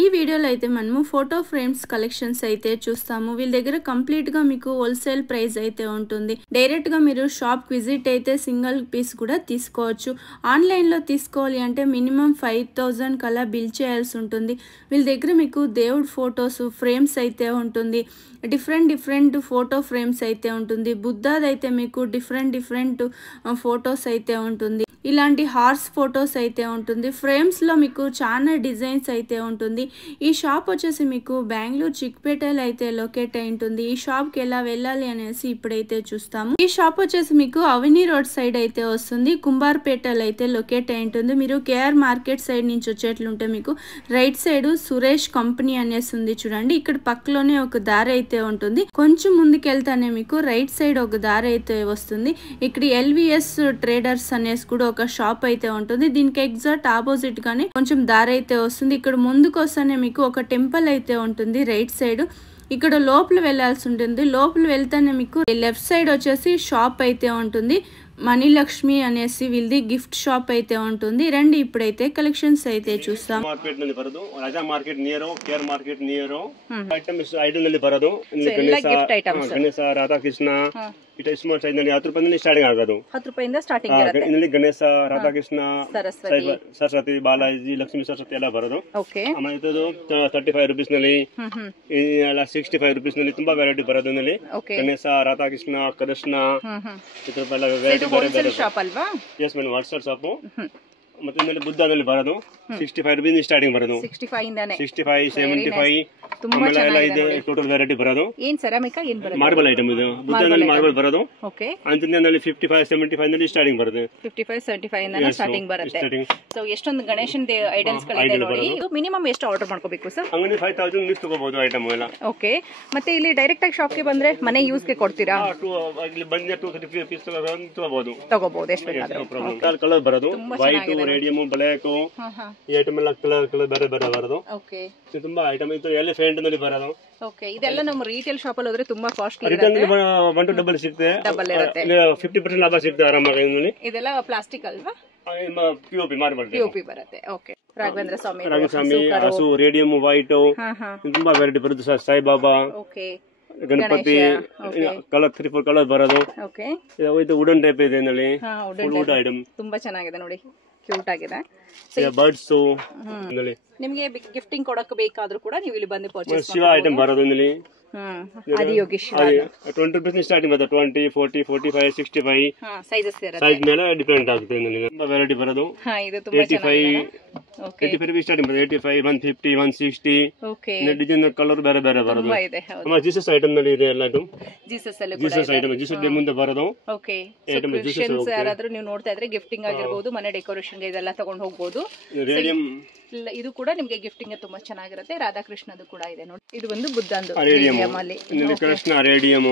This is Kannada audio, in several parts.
ఈ వీడియోలో అయితే మనము ఫోటో ఫ్రేమ్స్ కలెక్షన్స్ అయితే చూస్తాము. వీళ్ళ దగ్గర కంప్లీట్ గా మీకు హోల్సేల్ ప్రైస్ అయితే ఉంటుంది. డైరెక్ట్ గా మీరు షాప్ విజిట్ అయితే సింగిల్ పీస్ కూడా తీసుకోవచ్చు. ఆన్లైన్ లో తీసుకోవాలి అంటే మినిమం 5000 కలా బిల్ చేయాల్సి ఉంటుంది. వీళ్ళ దగ్గర మీకు దేవుడి ఫోటోస్ ఫ్రేమ్స్ అయితే ఉంటుంది. డిఫరెంట్ ఫోటో ఫ్రేమ్స్ అయితే ఉంటుంది. బుద్ధాదైతే మీకు డిఫరెంట్ ఫోటోస్ అయితే ఉంటుంది. ఇలాంటి హార్స్ ఫోటోస్ అయితే ఉంటుంది. ఫ్రేమ్స్ లో మీకు చాలా డిజైన్స్ అయితే ఉంటుంది. ఈ షాప్ వచ్చేసి మీకు బెంగళూరు చిక్పేటలో అయితే లొకేట్ అయి ఉంటుంది. ఈ షాప్ కి ఎలా వెళ్ళాలి అనేసి ఇప్పుడైతే చూస్తాము. ఈ షాప్ వచ్చేసి మీకు అవని రోడ్ సైడ్ అయితే వస్తుంది. కుంబార్పేటలో అయితే లొకేట్ అయి ఉంటుంది. మీరు కేఆర్ మార్కెట్ సైడ్ నుంచి వచ్చేట్లుంటే మీకు రైట్ సైడ్ సురేష్ కంపెనీ అనేసి ఉంది చూడండి. ఇక్కడ పక్కలోనే ఒక దారి అయితే ఉంటుంది. కొంచెం ముందుకు వెళ్తానే మీకు రైట్ సైడ్ ఒక దారి అయితే వస్తుంది. ఇక్కడ ఎల్విఎస్ ట్రేడర్స్ అనేసి కూడా ఒక షాప్ అయితే ఉంటుంది. దీనికి ఎగ్జాక్ట్ ఆపోజిట్ గానే కొంచెం దారి అయితే వస్తుంది. ఇక్కడ ముందుకు వస్తానే మీకు ఒక టెంపుల్ అయితే ఉంటుంది రైట్ సైడ్. ఇక్కడ లోపల వెళ్లాల్సి ఉంటుంది. లోపల వెళ్తానే మీకు లెఫ్ట్ సైడ్ వచ్చేసి షాప్ అయితే ఉంటుంది. మనీ లక్ష్మి అనేసి వీళ్ళది గిఫ్ట్ షాప్ అయితే ఉంటుంది. రండి ఇప్పుడైతే కలెక్షన్స్ అయితే చూస్తాం. ಮಾರ್ಕೆಟ್ ನಲ್ಲಿ ಬರೋದು Raja market near care market near items item ನಲ್ಲಿ ಬರೋದು ಗಣೇಶ ರಾಧಾಕೃಷ್ಣ ಇಟ ಸ್ಮಾಲ್ ಸೈಜ್ ನಲ್ಲಿ 10 ರೂಪಾಯಿ ಸ್ಟಾರ್ಟಿಂಗ್ ಆಗೋದು 10 ರೂಪಾಯಿಂದ ಸ್ಟಾರ್ಟಿಂಗ್ ಇರುತ್ತೆ. ಇಲ್ಲಿ ಗಣೇಶ ರಾಧಾಕೃಷ್ಣ ಸರಸ್ವತಿ ಬಾಲಾಜಿ ಲಕ್ಷ್ಮೀ ಸರಸ್ವತಿ ಎಲ್ಲ ಬರೋದು. ಆಮೇಲೆ ಇದು 35 ರೂಪೀಸ್ ನಲ್ಲಿ ಎಲ್ಲ 65 ರೂಪೀಸ್ ನಲ್ಲಿ ತುಂಬಾ ವೆರೈಟಿ ಬರೋದು. ಗಣೇಶ ರಾಧಾಕೃಷ್ಣ ಕೃಷ್ಣ ಇದ್ರ ಬೇರೆ ಶಾಪ್ ಅಲ್ವಾ? Yes madam WhatsApp shop. ಮತ್ತೆ ಇಲ್ಲಿ ಬುದ್ಧನಲ್ಲಿ ಬರೋದು 65 ರೂಪೀಸ್ ಸ್ಟಾರ್ಟಿಂಗ್ ಬರೋದು. 65 75 ಆಮೇಲೆ ಎಲ್ಲ ಇದೆ ಟೋಟಲ್ ವೆರೈಟಿ ಬರೋದು. ಏನ್ ಸೆರಾಮಿಕ್ ಏನ್ ಬರೋದು? ಮಾರ್ಬಲ್ ಐಟಮ್ ಇದು. ಬುದ್ಧನಲ್ಲಿ ಮಾರ್ಬಲ್ ಬರೋದು. ಓಕೆ. ಅಂತಿನಲ್ಲಿ 55 75 ನಲ್ಲಿ ಸ್ಟಾರ್ಟಿಂಗ್ ಬರುತ್ತೆ. 55 75 ಇಂದ ಸ್ಟಾರ್ಟಿಂಗ್ ಬರುತ್ತೆ. ಸೋ ಎಷ್ಟೊಂದು ಗಣೇಶನ್ ಐಟಮ್ಸ್ ಗಳಿದೆ ನೋಡಿ. ಇದು ಮಿನಿಮಮ್ ಎಷ್ಟು ಆರ್ಡರ್ ಮಾಡ್ಕೋಬೇಕು ಸರ್? ಅಂಗಡಿ 5000 ನೀವು ತಗೋಬಹುದು ಐಟಮ್ ಎಲ್ಲ. ಓಕೆ. ಮತ್ತೆ ಇಲ್ಲಿ ಡೈರೆಕ್ಟ್ ಆಗಿ ಶಾಪ್ ಗೆ ಬಂದ್ರೆ ಮನೆ ಯೂಸ್ ಗೆ ಕೊಡ್ತೀರಾ? ಇಲ್ಲಿ ಬಂದ್ರೆ 230 ಪೀಸ್ ತಗೋಬಹುದು ಎಷ್ಟು ಬೇಕಾದ್ರೂ. ಕಲರ್ ಬರೋದು ವೈಟ್ ರೇಡಿಯಂ ಬ್ಲಾಕ್ ಈ ಐಟಮ್ ಎಲ್ಲ ಕಲರ್ ಬೇರೆ ಬೇರೆ ಬರೋದು. ಓಕೆ. ತುಂಬಾ ಐಟಮ್ ಇತ್ತು. ಎಲಿಫೆಂಟ್ ನಲ್ಲಿ ಬರೋದು. ಓಕೆ. ಇದೆಲ್ಲ ನಮ್ಮ ರಿಟೇಲ್ ಶಾಪ್ ಅಲ್ಲಿ ಹೋದ್ರೆ ತುಂಬಾ ಕಾಸ್ಟ್ಲಿ ಇರುತ್ತೆ. ರಿಟೇಲ್ 1 to ಡಬಲ್ ಸಿಗುತ್ತೆ. ಡಬಲ್ ಇರುತ್ತೆ. 50% ಲಾಭ ಸಿಗುತ್ತೆ ಆರಾಮಾಗಿ. ಇದೆಲ್ಲ ಪ್ಲಾಸ್ಟಿಕ್ ಅಲ್ವಾ? ಪಿಒಪಿ ಮಾರ್ಬಲ್ ಪಿಒಪಿ ಬರುತ್ತೆ. ಓಕೆ. ರಾಘವೇಂದ್ರ ಸ್ವಾಮಿ ಹಸು ರೇಡಿಯಂ ವೈಟ್ ತುಂಬಾ ವೆರೈಟಿ ಬರುತ್ತೆ. Saibaba. Okay. Ganapati colour 3-4 colour ಬರೋದು. ಓಕೆ. ಇದು ವುಡನ್ ಟೈಪ್ ಇದೆ ನಲ್ಲಿ. ವುಡ್ ಐಟಮ್ ತುಂಬಾ ಚೆನ್ನಾಗಿದೆ ನೋಡಿ. ಕ್ಯೂಟ್ ಆಗಿದೆ. ಬರ್ಡ್ಸ್ ನಿಮಗೆ ಗಿಫ್ಟಿಂಗ್ ಕೊಡಕ್ಕೆ ಬೇಕಾದ್ರೂ ಕೂಡ ನೀವು ಇಲ್ಲಿ ಬಂದು ಪರ್ಚೇಸ್ ಶಿವ ಐಟಮ್ ಬರೋದು ಇಲ್ಲಿ. ಆದಿಯೋಗಿ ಶಿವ 20 ರೂಪೀಸ್ ಸ್ಟಾರ್ಟಿಂಗ್ ಬರುತ್ತೆ. 20 40 45 65 ಸೈಜಸ್ ಇರುತ್ತೆ. ಸೈಜ್ ಮೇಲೆ ಡಿಪೆಂಡ್ ಆಗುತ್ತೆ. ತುಂಬಾ ವೆರೈಟಿ ಬರೋದು. ಇದು ತುಂಬಾ ಚೆನ್ನಾಗಿದೆ. ಓಕೆ. 85 ರೂಪೀಸ್ ಸ್ಟಾರ್ಟಿಂಗ್ ಬರುತ್ತೆ. 85 150 160. ಓಕೆ. ಡಿಸೈನ್ ಕಲರ್ ಬೇರೆ ಬೇರೆ ಬರೋದು. ತುಂಬಾ ಇದೆ. ಹೌದು. ಜೀಸಸ್ ಐಟಮ್ ನಲ್ಲಿ ಇದೆ ಎಲ್ಲ. ಜೀಸಸ್ ಅಲ್ಲಿ ಕೂಡ ಜೀಸಸ್ ಐಟಮ್ ಜೀಸಸ್ ಡೇ ಮುಂದೆ ಬರೋದು. ಓಕೆ. ಐಟಮ್ ಜೀಸಸ್ ಯಾರಾದ್ರೂ ನೀವು ನೋಡ್ತಾ ಇದ್ರೆ ಗಿಫ್ಟಿಂಗ್ ಆಗಿರಬಹುದು, ಮನೆ ಡೆಕೋರೇಷನ್ ಗೆ ಇದೆಲ್ಲ ತಗೊಂಡು ಹೋಗಬಹುದು. ರೇಡಿಯಂ ಇದು ಕೂಡ ನಿಮಗೆ ಗಿಫ್ಟಿಂಗ್ ಗೆ ತುಂಬಾ ಚೆನ್ನಾಗಿರುತ್ತೆ. ರಾಧಾಕೃಷ್ಣದು ಕೂಡ ಇದೆ ನೋಡಿ. ಇದು ಒಂದು ಬುದ್ಧಂದು ರೇಡಿಯಂ ಅಲ್ಲಿ. ಕೃಷ್ಣ ರೇಡಿಯಂ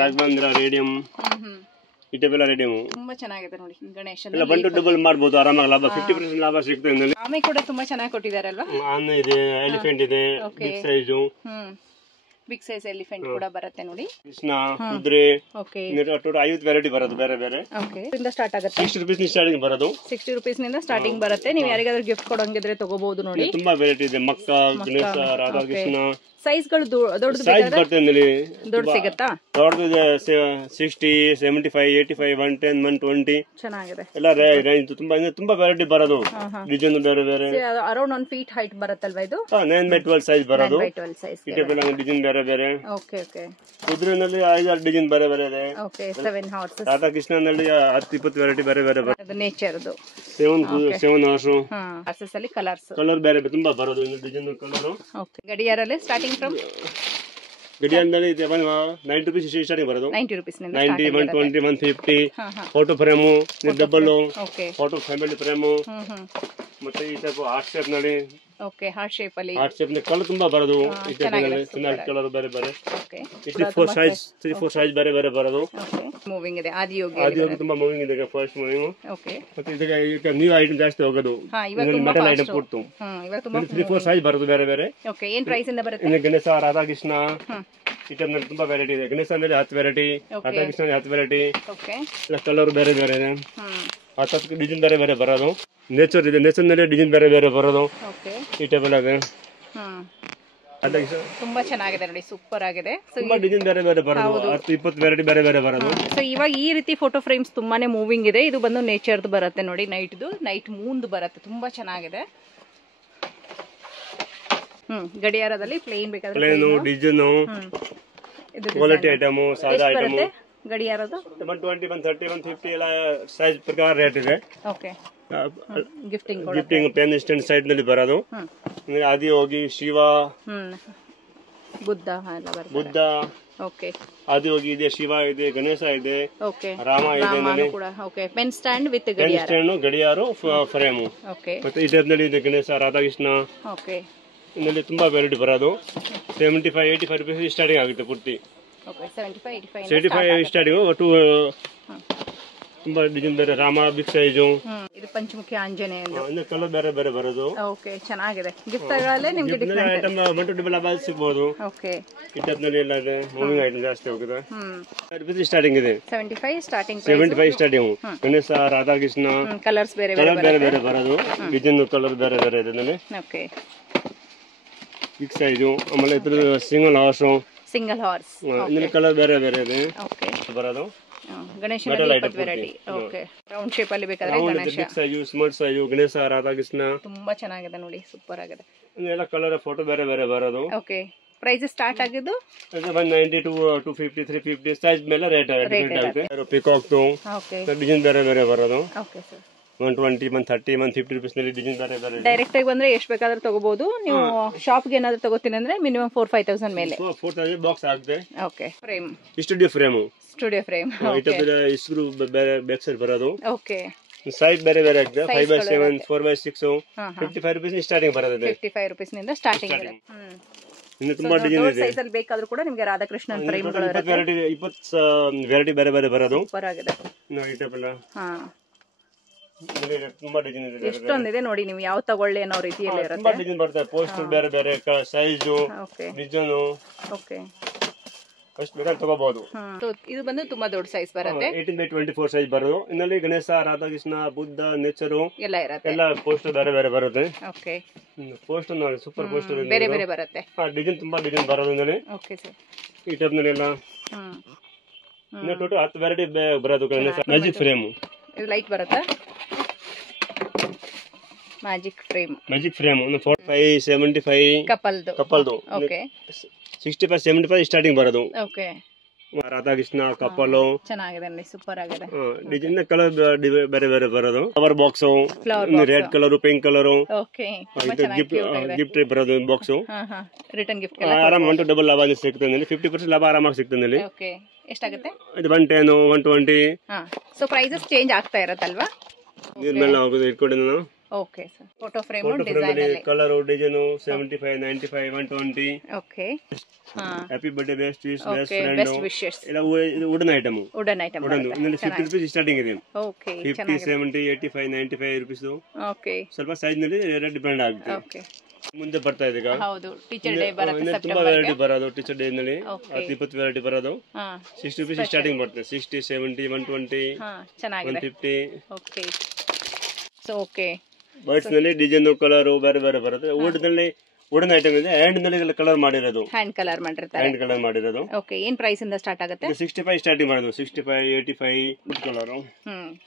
ರಾಘವೇಂದ್ರ ರೇಡಿಯಂ ಇಟೆಲ್ಲ ರೇಡಿಯಂ ತುಂಬಾ ಚೆನ್ನಾಗಿದೆ ನೋಡಿ. ಗಣೇಶ ಎಲ್ಲ 1 to ಡಬಲ್ ಮಾಡಬಹುದು ಆರಾಮಾಗಿ. ಲಾಭ 50% ಲಾಭ ಸಿಗುತ್ತೆ. ಆಮೆ ಕೂಡ ತುಂಬಾ ಚೆನ್ನಾಗಿ ಕೊಟ್ಟಿದ್ದಾರಲ್ವಾ? ಆನೆ ಇದೆ, ಎಲಿಫೆಂಟ್ ಇದೆ, big size. Big size elephant ಕೂಡ ಬರುತ್ತೆ ನೋಡಿ. ಕೃಷ್ಣ ಕುದುರೆ. ಓಕೆ. ಟೋಟಲ್ 50 ವೆರೈಟಿ ಬರುತ್ತೆ ಬೇರೆ ಬೇರೆ. ಓಕೆ. ಇಂದ ಸ್ಟಾರ್ಟ್ ಆಗುತ್ತೆ. 60 ರೂಪೀಸ್ ಸ್ಟಾರ್ಟಿಂಗ್ ಬರೋದು. 60 ರೂಪೀಸ್ ನಿಂದ ಸ್ಟಾರ್ಟಿಂಗ್ ಬರುತ್ತೆ. ನೀವು ಯಾರಿಗಾದ್ರೂ ಗಿಫ್ಟ್ ಕೊಡಂಗಿದ್ರೆ ತಗೋಬಹುದು ನೋಡಿ. ತುಂಬಾ ವೆರೈಟಿ ಇದೆ. ಮಕ್ಕ ಗಣೇಶ ರಾಧಾಕೃಷ್ಣ ಸೈಜ್ ಗಳು ದೊಡ್ಡದು ದೊಡ್ಡ ಸಿಗುತ್ತಾ? ದೊಡ್ಡದು 60 75 85 110 120 ಚೆನ್ನಾಗಿದೆ. ಎಲ್ಲ ರೇಂಜ್ ತುಂಬಾ ವೆರೈಟಿ ಬರೋದು. ಡಿಸೈನ್ ಬೇರೆ ಬೇರೆ. ಅರೌಂಡ್ 1 feet ಹೈಟ್ ಬರುತ್ತಲ್ವಾ ಇದು? 9 by 12 ಸೈಜ್ ಬರೋದು. 9 by 12 ಸೈಜ್. ಇಟೆಲ್ಲ ಡಿಸೈನ್ ಬೇರೆ ಬೇರೆ. Okay okay. ಕುದುರೆನಲ್ಲಿ 5-6 ಡಿಸೈನ್ ಬೇರೆ ಬೇರೆ ಇದೆ. ಓಕೆ. 7 ಹಾರ್ಸಸ್. ರಾಧಾಕೃಷ್ಣನಲ್ಲಿ 10-20 ವೆರೈಟಿ ಬೇರೆ ಬೇರೆ ಬರುತ್ತೆ. ಅದು ನೇಚರ್ದು 7 ಹಾರ್ಸಸ್ ಅಲ್ಲಿ ಕಲರ್ ಬೇರೆ ತುಂಬಾ ಬರೋದು. Design colour. ಓಕೆ. ಗಡಿಯಾರಲ್ಲಿ ಸ್ಟಾರ್ಟಿಂಗ್ ಗಡಿಯಾರದಲ್ಲಿ 90 ರೂಪೀಸ್ ಸ್ಟಾರ್ಟಿಂಗ್ ಬರೋದು. 90 rupees 90 120 150 photo frame double photo family frame. ಮತ್ತೆ ಈ ಟೈಪ್ ಹಾರ್ಟ್ ಶೇಪ್ ನಲ್ಲಿ. ಓಕೆ. ಹಾರ್ಟ್ ಶೇಪ್ ಅಲ್ಲಿ ಹಾರ್ಟ್ ಶೇಪ್ ನಲ್ಲಿ ಕಲರ್ ತುಂಬಾ ಬರೋದು. ಈ ಟೈಪ್ ನಲ್ಲಿ ಸಿನಾಲ್ ಕಲರ್ ಬೇರೆ ಬೇರೆ. ಓಕೆ. 3-4 ಸೈಜ್ ಬೇರೆ ಬೇರೆ ಬರೋದು. ಓಕೆ. ಮೂವಿಂಗ್ ಇದೆ. ಆದಿಯೋಗಿ ತುಂಬಾ ಮೂವಿಂಗ್ ಇದೆ. First moving. ಓಕೆ. ಮತ್ತೆ ಇದಕ್ಕೆ ನ್ಯೂ ಐಟಮ್ ಜಾಸ್ತಿ ಹೋಗೋದು. ಮೆಟಲ್ ಐಟಮ್ ಕೊಡ್ತು. ಇವಾಗ ತುಂಬಾ 3-4 ಸೈಜ್ ಬರೋದು ಬೇರೆ ಬೇರೆ. ಓಕೆ. ಏನ್ ಪ್ರೈಸ್ ಇಂದ ಬರುತ್ತೆ? ಇನ್ನು ಗಣೇಶ ರಾಧಾಕೃಷ್ಣ ಐಟಮ್ ನಲ್ಲಿ ತುಂಬಾ ವೆರೈಟಿ ಇದೆ. ಗಣೇಶ ನಲ್ಲಿ 10 variety, Radhakrishna 10 variety. Okay. Colour ಬೇರೆ ಬೇರೆ ಇದೆ. 10 ಡಿಸೈನ್ ಬೇರೆ ಬೇರೆ ಬರೋದು. ನೇಚರ್ ಇದೆ, ನೇಚರ್ ನಲ್ಲಿ ಡಿಸೈನ್ ಬೇರೆ ಬೇರೆ ಬರೋದು. ಓಕೆ, ಈ ಟೇಬಲ್ ಅದೇ ತುಂಬಾ ಚೆನ್ನಾಗಿದೆ ನೋಡಿ, ಸೂಪರ್ ಆಗಿದೆ. ತುಂಬಾ ಡಿಸೈನ್ ಬೇರೆ ಬೇರೆ ಬರೋದು, 10-20 ವೆರೈಟಿ ಬೇರೆ ಬೇರೆ ಬರೋದು. ಸೊ ಇವಾಗ ಈ ರೀತಿ ಫೋಟೋ ಫ್ರೇಮ್ಸ್ ತುಂಬಾನೇ ಮೂವಿಂಗ್ ಇದೆ. ಇದು ಬಂದು ನೇಚರ್ದು ಬರುತ್ತೆ ನೋಡಿ, ನೈಟ್ ಮೂನ್ದು ಬರುತ್ತೆ, ತುಂಬಾ ಚೆನ್ನಾಗಿದೆ. ಗಡಿಯಾರದಲ್ಲಿ ಪ್ಲೇನ್ ಬೇಕಾದ್ರೆ ಪ್ಲೇನು, ಡಿಸೈನ್, ಕ್ವಾಲಿಟಿ ಐಟಮ್, ಸಾದಾ ಐಟಮ್. ಗಡಿಯಾರದು 120, 130, 150 ಎಲ್ಲ ಸೈಜ್ ಪ್ರಕಾರ ರೇಟ್ ಇದೆ. Okay, gifting pen stand side ನಲ್ಲಿ ಬರೋದು. ಆದಿ ಹೋಗಿ ಶಿವ, ಬುದ್ಧ ಎಲ್ಲ ಬರುತ್ತೆ. ಬುದ್ಧ, ಓಕೆ, ಆದಿ ಹೋಗಿ ಇದೆ, ಶಿವ ಇದೆ, ಗಣೇಶ ಇದೆ, ಓಕೆ, ರಾಮ ಇದೆ ಕೂಡ. Okay, pen stand with pen stand, ಗಡಿಯಾರು, ಫ್ರೇಮ್. ಓಕೆ, ಮತ್ತೆ ಈ ಟೈಪ್ ನಲ್ಲಿ ಇದೆ ಗಣೇಶ, ರಾಧಾಕೃಷ್ಣ. ಓಕೆ, ಇದರಲ್ಲಿ ತುಂಬಾ ವೆರೈಟಿ ಬರೋದು. 75-85 ರೂಪೀಸ್ ಸ್ಟಾರ್ಟಿಂಗ್ ಆಗುತ್ತೆ ಪೂರ್ತಿ. Okay, 75-85 starting. ಒಟ್ಟು ತುಂಬಾ ಡಿಸೈನ್ ಬೇರೆ, ರಾಮ ಬಿಗ್ ಸೈಜು. ಇದು ಪಂಚಮುಖಿ ಆಂಜನೇಯ ಕಲರ್ ಬೇರೆ ಬೇರೆ ಬರೋದು. ಓಕೆ, ಚೆನ್ನಾಗಿದೆ. ಗಿಫ್ಟ್ ಗಳಲ್ಲೇ ನಿಮಗೆ ಡಿಫರೆಂಟ್ ಐಟಮ್ 120 ಸಿಗಬಹುದು. ಓಕೆ, ಈ ಟೈಪ್ ನಲ್ಲಿ ಎಲ್ಲ ಇದೆ, ಮೂವಿಂಗ್ ಐಟಮ್ ಜಾಸ್ತಿ ಹೋಗುತ್ತೆ. ಸ್ಟಾರ್ಟಿಂಗ್ ಇದೆ 75 starting 75 starting. Ganesha, Radhakrishna, colours ಬೇರೆ ಬೇರೆ ಬೇರೆ ಬರೋದು. ಡಿಸೈನ್ ಕಲರ್ ಬೇರೆ ಬೇರೆ ಇದೆ. Okay, big size. ಆಮೇಲೆ ಇದ್ರ ಸಿಂಗಲ್ ಹಾರ್ಸ್ ಇದರಲ್ಲಿ ಕಲರ್ ಬೇರೆ ಬೇರೆ ಇದೆ. ಓಕೆ, ಬರೋದು. ಗಣೇಶನಲ್ಲಿ 20 ವೆರೈಟಿ. ಓಕೆ, ರೌಂಡ್ ಶೇಪ್ ಅಲ್ಲಿ ಬೇಕಾದ್ರೆ Ganesha, big size, small size, Ganesha, Radhakrishna. ತುಂಬಾ ಚೆನ್ನಾಗಿದೆ ನೋಡಿ, ಸೂಪರ್ ಆಗಿದೆ. ಎಲ್ಲ ಕಲರ್ ಫೋಟೋ ಬೇರೆ ಬೇರೆ ಬರೋದು. ಓಕೆ, ಪ್ರೈಸ್ ಸ್ಟಾರ್ಟ್ ಆಗಿದ್ದು 190 to 250, 350 ಸೈಜ್ ಮೇಲೆ ರೇಟ್ ಆಗುತ್ತೆ. ಪಿಕಾಕ್ ಓಕೆ, ಡಿಸೈನ್ ಬೇರೆ ಬೇರೆ ಬರೋದು. ಓಕೆ ಸರ್, 120, 130, 150 ರೂಪೀಸ್ ನಲ್ಲಿ ಡಿಸೈನ್ ಬೇರೆ ಬೇರೆ. ಡೈರೆಕ್ಟ್ ಆಗಿ ಬಂದ್ರೆ ಎಷ್ಟು ಬೇಕಾದ್ರೂ ತಗೋಬಹುದು. ನೀವು ಶಾಪ್ ಗೆ ಏನಾದ್ರು ತಗೋತೀನಿ ಅಂದ್ರೆ ಮಿನಿಮಮ್ 4,000-5,000 ಮೇಲೆ 4,000 ಬಾಕ್ಸ್ ಆಗುತ್ತೆ. Okay, frame, studio frame. Screw ಬೇರೆ ಬ್ಯಾಕ್ ಸೈಡ್ ಬರೋದು. ಓಕೆ, ಸೈಜ್ ಬೇರೆ ಬೇರೆ ಆಗುತ್ತೆ. 5x7, 4x6, 55 ರೂಪೀಸ್ ಸ್ಟಾರ್ಟಿಂಗ್ ಬರುತ್ತೆ. 55 ರೂಪೀಸ್ ನಿಂದ ಸ್ಟಾರ್ಟಿಂಗ್ ಇದೆ. ಇನ್ನು ತುಂಬಾ ಡಿಸೈನ್ ಇದೆ. ಸೈಜ್ ಅಲ್ಲಿ ಬೇಕಾದ್ರೂ ಕೂಡ ನಿಮಗೆ ರಾಧಾಕೃಷ್ಣನ್ ಫ್ರೇಮ್ ಗಳು ಇರುತ್ತೆ. 20 ವೆರೈಟಿ ಬೇರೆ ಬೇರೆ ಬರೋದು. ಸೂಪರ್ ಆಗಿದೆ. ತುಂಬಾ ಡಿಸೈನ್ ಇದೆ, ಎಷ್ಟೊಂದಿದೆ ನೋಡಿ, ನೀವು ಯಾವ ತಗೊಳ್ಳಿ ಅನ್ನೋ ರೀತಿಯಲ್ಲಿ ಇರುತ್ತೆ. ತುಂಬಾ ಡಿಸೈನ್ ಬರ್ತದೆ. ಪೋಸ್ಟರ್ ಬೇರೆ ಬೇರೆ ಸೈಜ್, ಡಿಸೈನ್. ಓಕೆ, ಎಷ್ಟು ಬೇಕಾದ್ರೆ ತಗೋಬಹುದು. ಇದು ಬಂದು ತುಂಬಾ ದೊಡ್ಡ ಸೈಜ್ ಬರುತ್ತೆ. 18x24 ಸೈಜ್ ಬರೋದು. ಇನ್ನಲ್ಲಿ ಗಣೇಶ, ರಾಧಾಕೃಷ್ಣ, ಬುದ್ಧ, ನೇಚರು ಎಲ್ಲ ಇರುತ್ತೆ. ಎಲ್ಲ ಪೋಸ್ಟರ್ ಬೇರೆ ಬೇರೆ ಬರುತ್ತೆ. ಓಕೆ, ಪೋಸ್ಟರ್ ನೋಡಿ, ಸೂಪರ್ ಪೋಸ್ಟರ್ ಬೇರೆ ಬೇರೆ ಬರುತ್ತೆ. ಡಿಸೈನ್ ತುಂಬಾ ಡಿಸೈನ್ ಬರೋದು. ಇನ್ನಲ್ಲಿ ಓಕೆ ಸರ್, ಈ ಟೈಪ್ ನಲ್ಲಿ ಎಲ್ಲ ಟೋಟಲ್ 10 ವೆರೈಟಿ ಬರೋದು. Ganesha magic frame. ಇದು ಲೈಟ್ ಬರುತ್ತೆ. Magic frame 45, 75 ಕಪಲ್ದು. ಓಕೆ, 65, 75 ಸ್ಟಾರ್ಟಿಂಗ್ ಬರೋದು. ಓಕೆ, ರಾಧಾಕೃಷ್ಣ, ಕಪಲು. ಚೆನ್ನಾಗಿದೆ ನೋಡಿ, ಸೂಪರ್ ಆಗಿದೆ. ಡಿಸೈನ್ ಕಲರ್ ಬೇರೆ ಬೇರೆ ಬರೋದು. Flower box, red colour, pink colour. Okay, gift ಬರೋದು ಬಾಕ್ಸ್. ರಿಟರ್ನ್ ಗಿಫ್ಟ್ ಆರಾಮ 1 ಡಬಲ್ ಲಾಭ ಸಿಗ್ತದೆ. 50% ಲಾಭ ಆರಾಮಾಗಿ ಸಿಗ್ತದೆ. ಓಕೆ, ಎಷ್ಟಾಗುತ್ತೆ? 110, 120. ಸೊ ಪ್ರೈಸಸ್ ಚೇಂಜ್ ಆಗ್ತಾ ಇರುತ್ತಲ್ವಾ? ಇದ್ಮೇಲೆ ಹೋಗೋದು ಇಟ್ಕೊಂಡು ನಾನು. Okay sir, photo frame design ಅಲ್ಲಿ colour, design 75, 95, 120. Okay, happy birthday, best wish, best best wishes. ಎಲ್ಲ ವುಡನ್ ಐಟಮ್. ಇದರಲ್ಲಿ 50 ರೂಪೀಸ್ ಸ್ಟಾರ್ಟಿಂಗ್ ಇದೆ. Okay, 50, 70, 85, 95 rupees. ಓಕೆ, ಸ್ವಲ್ಪ ಸೈಜ್ ನಲ್ಲಿ ರೇಟ್ ಡಿಪೆಂಡ್ ಆಗುತ್ತೆ. ಓಕೆ, ಮುಂದೆ ಬರ್ತಾ ಇದೆ ಈಗ. ಹೌದು, ಟೀಚರ್ ಡೇ ಬರುತ್ತೆ ತುಂಬಾ ಸೆಪ್ಟೆಂಬರ್ ವೆರೈಟಿ ಬರೋದು. ಟೀಚರ್ ಡೇ ನಲ್ಲಿ 20 ವೆರೈಟಿ ಬರೋದು. 60 ರೂಪೀಸ್ ಸ್ಟಾರ್ಟಿಂಗ್ ಬರುತ್ತೆ. 60, 70, 120, ಚೆನ್ನಾಗಿದೆ. 150. ಓಕೆ, ಸೊ ಓಕೆ, ಬರ್ಡ್ಸ್ ನಲ್ಲಿ ಡಿಸೈನ್ ಕಲರ್ ಬೇರೆ ಬೇರೆ ಬರುತ್ತೆ. ವುಡನ್ ಐಟಮ್ ಇದೆ. ಹ್ಯಾಂಡ್ ನಲ್ಲಿ ಕಲರ್ ಮಾಡಿರೋದು. ಹ್ಯಾಂಡ್ ಕಲರ್ ಮಾಡಿರೋದು. ಓಕೆ, ಏನ್ ಪ್ರೈಸ್ ಇಂದ ಸ್ಟಾರ್ಟ್ ಆಗುತ್ತೆ? 65 ಸ್ಟಾರ್ಟಿಂಗ್ ಮಾಡೋದು. 65, 85 ಕಲರ್.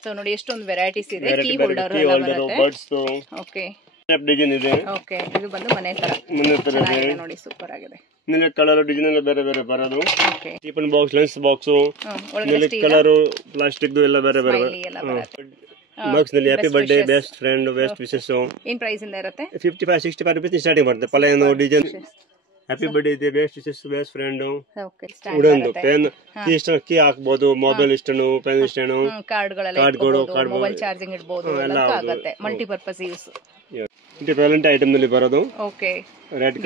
ಸೊ ನೋಡಿ, ಎಷ್ಟೊಂದು ವೆರೈಟೀಸ್ ಇದೆ. ಕೀ ಹೋಲ್ಡರ್ ಎಲ್ಲ ಬರುತ್ತೆ. ಬರ್ಡ್ಸ್. ಓಕೆ, ಡಿಸೈನ್ ಇದೆ. ಓಕೆ, ಇದು ಬಂದು ಮನೆ ತರ ಇದೆ ನೋಡಿ, ಸೂಪರ್ ಆಗಿದೆ. ನಿಮಗೆ ಕಲರ್ ಡಿಸೈನ್ ಎಲ್ಲ ಬೇರೆ ಬೇರೆ ಬರೋದು. Okay, tiffin box, lunch box, colour, plastic ಎಲ್ಲ ಬೇರೆ ಬೇರೆ. ಬಾಕ್ಸ್ ನಲ್ಲಿ happy birthday, best friend, best wishes. ಏನ್ ಪ್ರೈಸ್ ಇಂದ ಇರುತ್ತೆ? 55, 65 ರೂಪೀಸ್ ಸ್ಟಾರ್ಟಿಂಗ್ ಬರುತ್ತೆ. ಪಲೇನು ಡಿಸೈನ್ ಹ್ಯಾಪಿ ಬರ್ತ್ಡೇ ಇದೆ, ಬೆಸ್ಟ್ ವಿಶಸ್, ಬೆಸ್ಟ್ ಫ್ರೆಂಡ್. ಉಡಂದು ಪೆನ್ ಕೀ ಹಾಕಬಹುದು. ಮೊಬೈಲ್ ಸ್ಟ್ಯಾಂಡ್, ಪೆನ್ ಸ್ಟ್ಯಾಂಡ್, ಕಾರ್ಡ್ಗಳು, ಮೊಬೈಲ್ ಚಾರ್ಜಿಂಗ್ ಇಡಬಹುದು. ಆಗುತ್ತೆ, ಮಲ್ಟಿಪರ್ಪಸ್ ಯೂಸ್. ವ್ಯಾಲೆಂಟ್ ಐಟಮ್ ನಲ್ಲಿ ಬರೋದು. ಓಕೆ, ರೆಡ್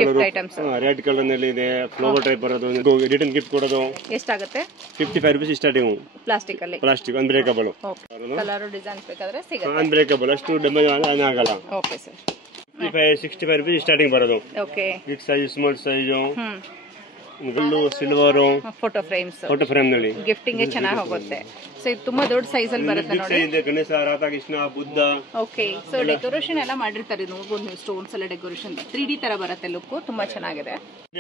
ಕಲರ್ ನಲ್ಲಿ ಇದೆ. ಫ್ಲವರ್ ಟೈಪ್ ಬರೋದು. ರಿಟರ್ನ್ ಗಿಫ್ಟ್ ಕೊಡೋದು. ಎಷ್ಟಾಗುತ್ತೆ? 55 rupees starting. Plastic unbreakable. Colour designs ಬೇಕಾದ್ರೆ ಸಿಗುತ್ತೆ. ಅನ್ಬ್ರೇಕಬಲ್, ಅಷ್ಟು ಡ್ಯಾಮೇಜ್ ಆಗಲ್ಲ. ಓಕೆ ಸರ್, 65 ರೂಪೀಸ್ ಸ್ಟಾರ್ಟಿಂಗ್ ಬರೋದು. Okay, big size, small size, gold silver photo frames photo frame ನಲ್ಲಿ ಗಿಫ್ಟಿಂಗ್ ಗೆ ಚೆನ್ನಾಗಿ ಹೋಗುತ್ತೆ. ಸೊ ಇದು ತುಂಬಾ ದೊಡ್ಡ ಸೈಜ್ ಅಲ್ಲಿ ಬರುತ್ತೆ ನೋಡಿ. ಇದೆ Ganesha, Radhakrishna, Buddha. Okay, so decoration ಎಲ್ಲ ಮಾಡಿರ್ತಾರೆ, ನೋಡಬಹುದು ನೀವು, ಸ್ಟೋನ್ಸ್ ಎಲ್ಲ ಡೆಕೋರೇಷನ್ 3D ತರ ಬರುತ್ತೆ ಲುಕ್, ತುಂಬಾ ಚೆನ್ನಾಗಿದೆ.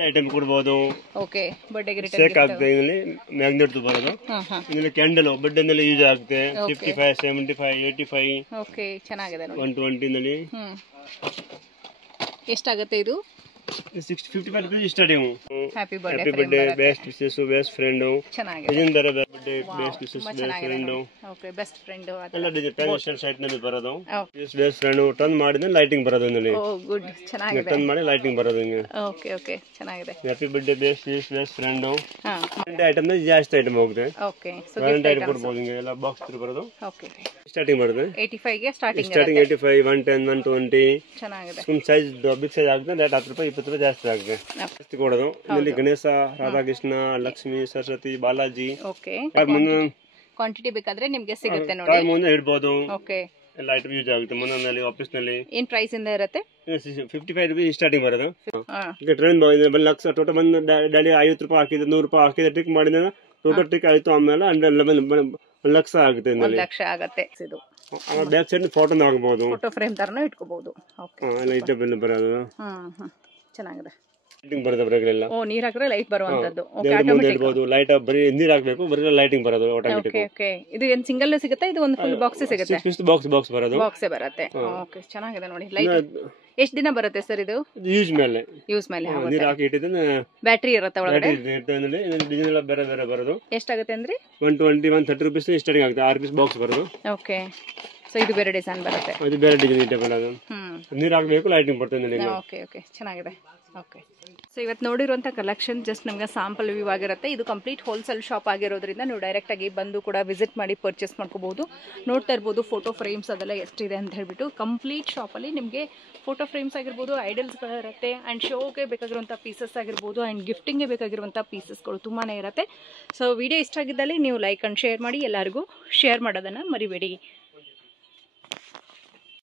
ಐಟಮ್ ಕೊಡಬಹುದು. ಓಕೆ, ಬರ್ಡೇ ಗಿಫ್ಟ್ ಶೇಕ್ ಆಗುತ್ತೆ, ಇದರಲ್ಲಿ ಮ್ಯಾಗ್ನೆಟ್ ಬರೋದು. ಇದರಲ್ಲಿ ಕ್ಯಾಂಡಲ್ ಬರ್ಡೇ ನಲ್ಲಿ ಯೂಸ್ ಆಗುತ್ತೆ. 55, 75, 85. ಓಕೆ, ಚೆನ್ನಾಗಿದೆ ನೋಡಿ. 120 ನಲ್ಲಿ ಎಷ್ಟಾಗುತ್ತೆ ಇದು? 55 ರೂಪಾಯಿ starting. Happy happy birthday, best wishes, best friend. ಚೆನ್ನಾಗಿದೆ. ಇದರ birthday, best wishes, best friend. Okay, best friend ಎಲ್ಲ ಡಿಜಿಟಲ್ ಸೈಟ್ ನಲ್ಲಿ ಬರೋದು. ಬೆಸ್ಟ್ ಫ್ರೆಂಡ್ ಟರ್ನ್ ಮಾಡಿದ್ರೆ ಲೈಟಿಂಗ್ ಬರೋದು ಇದರಲ್ಲಿ. ಓ ಗುಡ್, ಚೆನ್ನಾಗಿದೆ. ಟರ್ನ್ ಮಾಡಿ ಲೈಟಿಂಗ್ ಬರೋದು ಹಿಂಗೆ. ಓಕೆ ಓಕೆ, ಚೆನ್ನಾಗಿದೆ. Happy birthday, best wishes, best friend. Item ನಲ್ಲಿ ಜಾಸ್ತಿ ಐಟಮ್ ಹೋಗುತ್ತೆ. ಓಕೆ, ಸೊ ಗಿಫ್ಟ್ ಐಟಮ್ ಕೊಡಬಹುದು ಹಿಂಗೆ ಎಲ್ಲ ಬಾಕ್ಸ್ ತರ ಬರೋದು. ಓಕೆ, ಸ್ಟಾರ್ಟಿಂಗ್ ಬರುತ್ತೆ 85 ಗೆ ಸ್ಟಾರ್ಟಿಂಗ್ 85, 110, 120. ಚೆನ್ನಾಗಿದೆ. ಫುಲ್ ಸೈಜ್ ಬಿಗ್ ಸೈಜ್ ಆಗುತ್ತೆ, ರೇಟ್ 10 ರೂಪಾಯಿ 20 ರೂಪಾಯಿ ಜಾಸ್ತಿ ಆಗುತ್ತೆ. ಜಾಸ್ತಿ ಕೊಡೋದು. ಇಲ್ಲಿ ಗಣೇಶ, ರಾಧಾಕೃಷ್ಣ, ಲಕ್ಷ್ಮಿ, ಸರಸ್ವತಿ, ಬಾಲಾಜಿ. ಓಕೆ, ಕ್ವಾಂಟಿಟಿ ಬೇಕಾದ್ರೆ ನಿಮಗೆ ಸಿಗುತ್ತೆ ನೋಡಿ. ಮುಂದೆ ಇಡಬಹುದು. ಓಕೆ, ಎಲ್ಲ ಐಟಮ್ ಯೂಸ್ ಆಗುತ್ತೆ. ಮನೆಯಲ್ಲಿ, ಆಫೀಸ್ ನಲ್ಲಿ. ಏನ್ ಪ್ರೈಸ್ ಇಂದ ಇರುತ್ತೆ? 55 ರೂಪಾಯಿ ಸ್ಟಾರ್ಟಿಂಗ್ ಬರೋದು. ಈಗ ಟ್ರೆಂಡ್ ಲಕ್ಷ ಟೋಟಲ್ ಬಂದು ಡೈಲಿ 50 ರೂಪಾಯಿ ಹಾಕಿದ್ರೆ, 100 ರೂಪಾಯಿ ಹಾಕಿದ್ರೆ ಟ್ರಿಕ್ ಮಾಡಿದ್ರೆ ಟೋಟಲ್ ಟ್ರಿಕ್ ಆಯ್ತು. ಆಮೇಲೆ 1 ಲಕ್ಷ ಆಗುತ್ತೆ. 1 ಲಕ್ಷ ಆಗುತ್ತೆ. ಇದು ಬ್ಯಾಕ್ ಸೈಡ್ ಫೋಟೋ ಹಾಕಬಹುದು, ಫೋಟೋ ಫ್ರೇಮ್ ತರನು ಇಟ್ಕೋಬಹುದು. ಓಕೆ, ಲೈಟ್ ಬರೋದು. ಚೆನ್ನಾಗಿದೆ. ಲೈಟಿಂಗ್ ಬರುತ್ತೆ ಬ್ರೇಕ್ಲೆಲ್ಲ. ಓ, ನೀರ್ ಹಾಕಿದ್ರೆ ಲೈಟ್ ಬರುವಂತದ್ದು. ಲೈಟ್ ಬರೀ ನೀರ್ ಹಾಕ್ಬೇಕು, ಬರೀ ಲೈಟಿಂಗ್ ಬರೋದು ಆಟೋಮೆಟಿಕ್. ಓಕೆ, ಇದು ಏನ್ ಸಿಂಗಲ್ ಸಿಗುತ್ತೆ? ಇದು ಒಂದು ಫುಲ್ ಬಾಕ್ಸ್ ಸಿಗುತ್ತೆ? ಬಾಕ್ಸ್ ಬರೋದು. ಬಾಕ್ಸ್ ಬರುತ್ತೆ. ಓಕೆ, ಚೆನ್ನಾಗಿದೆ ನೋಡಿ. ಲೈಟ್ ಎಷ್ಟು ದಿನ ಬರುತ್ತೆ ಸರ್ ಇದು? ಯೂಸ್ ಮೇಲೆ ನೀರ್ ಹಾಕಿ ಇಟ್ಟಿದ್ರೆ ಬ್ಯಾಟ್ರಿ ಇರುತ್ತೆ ಒಳಗಡೆ. ಡಿಸೈನ್ ಎಲ್ಲ ಬೇರೆ ಬೇರೆ ಬರೋದು. ಎಷ್ಟಾಗುತ್ತೆ ಅಂದ್ರೆ 120, 130 ರೂಪೀಸ್ ಸ್ಟಾರ್ಟಿಂಗ್ ಆಗುತ್ತೆ. 6 ಪೀಸ್ ಬಾಕ್ಸ್ ಬರೋದು. ಓಕೆ, ಸೊ ಇದು ಬೇರೆ ಡಿಸೈನ್ ಬರುತ್ತೆ. ಅದು ಬೇರೆ ಡಿಸೈನ್ ಟೇಬಲ್. ಅದು ನೀರ್ ಹಾಕಬೇಕು, ಲೈಟಿಂಗ್ ಬರ್ತದೆ. ಓಕೆ ಓಕೆ, ಚೆನ್ನಾಗಿದೆ. ಓಕೆ, ಸೊ ಇವತ್ತು ನೋಡಿರುವಂಥ ಕಲೆಕ್ಷನ್ ಜಸ್ಟ್ ನಮಗೆ ಸ್ಯಾಂಪಲ್ ವ್ಯೂ ಆಗಿರುತ್ತೆ. ಇದು ಕಂಪ್ಲೀಟ್ ಹೋಲ್ಸೇಲ್ ಶಾಪ್ ಆಗಿರೋದ್ರಿಂದ ನೀವು ಡೈರೆಕ್ಟ್ ಆಗಿ ಬಂದು ಕೂಡ ವಿಸಿಟ್ ಮಾಡಿ ಪರ್ಚೇಸ್ ಮಾಡ್ಕೋಬಹುದು. ನೋಡ್ತಾ ಇರ್ಬೋದು ಫೋಟೋ ಫ್ರೇಮ್ಸ್ ಅದೆಲ್ಲ ಎಷ್ಟಿದೆ ಅಂತ ಹೇಳ್ಬಿಟ್ಟು. ಕಂಪ್ಲೀಟ್ ಶಾಪಲ್ಲಿ ನಿಮಗೆ ಫೋಟೋ ಫ್ರೇಮ್ಸ್ ಆಗಿರ್ಬೋದು, ಐಡಲ್ಸ್ಗಳಿರುತ್ತೆ, ಆ್ಯಂಡ್ ಶೋಗೆ ಬೇಕಾಗಿರುವಂಥ ಪೀಸಸ್ ಆಗಿರ್ಬೋದು, ಆ್ಯಂಡ್ ಗಿಫ್ಟಿಂಗ್ಗೆ ಬೇಕಾಗಿರುವಂಥ ಪೀಸಸ್ಗಳು ತುಂಬಾ ಇರುತ್ತೆ. ಸೊ ವಿಡಿಯೋ ಇಷ್ಟ ಆಗಿದ್ದಲ್ಲಿ ನೀವು ಲೈಕ್ ಆ್ಯಂಡ್ ಶೇರ್ ಮಾಡಿ, ಎಲ್ಲರಿಗೂ ಶೇರ್ ಮಾಡೋದನ್ನು ಮರಿಬೇಡಿ.